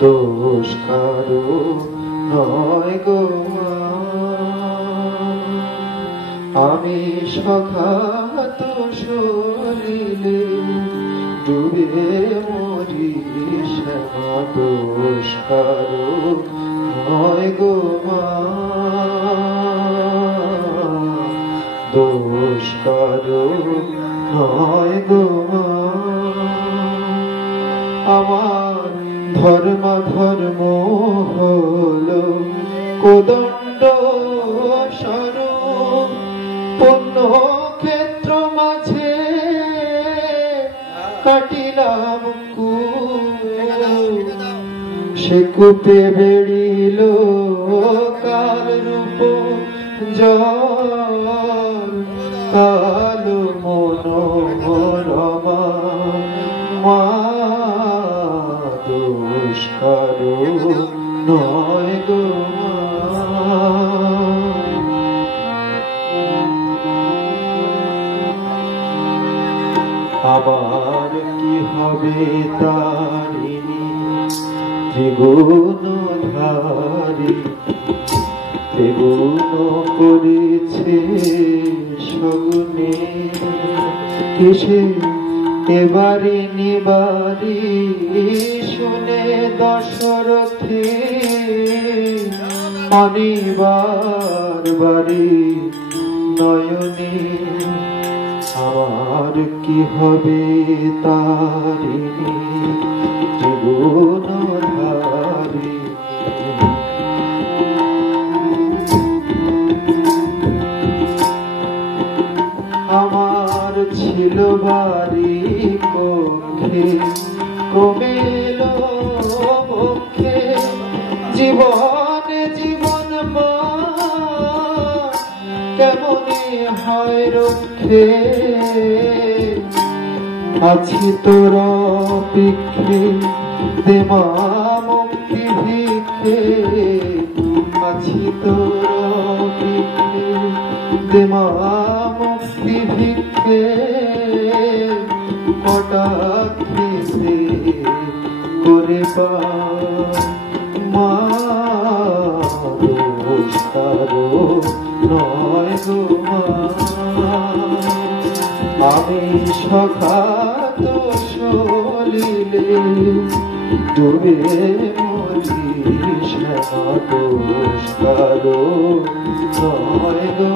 দোষ কারো নয় গো আমি সখাত সলিলে ডুবে মরি শ্যামা দোষ কারো নয় গো দোষ কারো নয় গো আমার ধর্ম হলো কোদণ্ড স্বরূপ পুণ্য ক্ষেত্র মাঝে কাটিলাম সে কূপে বেড়িল কাল রূপ জল কালো মনোরমা মা দোষ কারো নয় গো আবার কি হবে তারিণী ত্রিগুণধারী ত্রিগুণ করেছে সগুণে কিসে এবারে নিবারি শুনে দশরথে অনিবার বাড়ি নয়নে আমার কি হবে তারিণী ত্রিগুণধারী আমার ছিল বাড়ি কক্ষে কমেল পক্ষে জীবনে জীবন মা কেমনে হয় রক্ষে আছি তোর পিক্ষে দে মা মুক্তি ভিক্ষে আছি তোর পিক্ষে দে মা মুক্তি ভিক্ষে কটাক্ষে করে পা মা দোষ কারো নয় গো আমি সখাত সলিলে ডুবে মরি শ্যামা দোষ কারো নয় গো।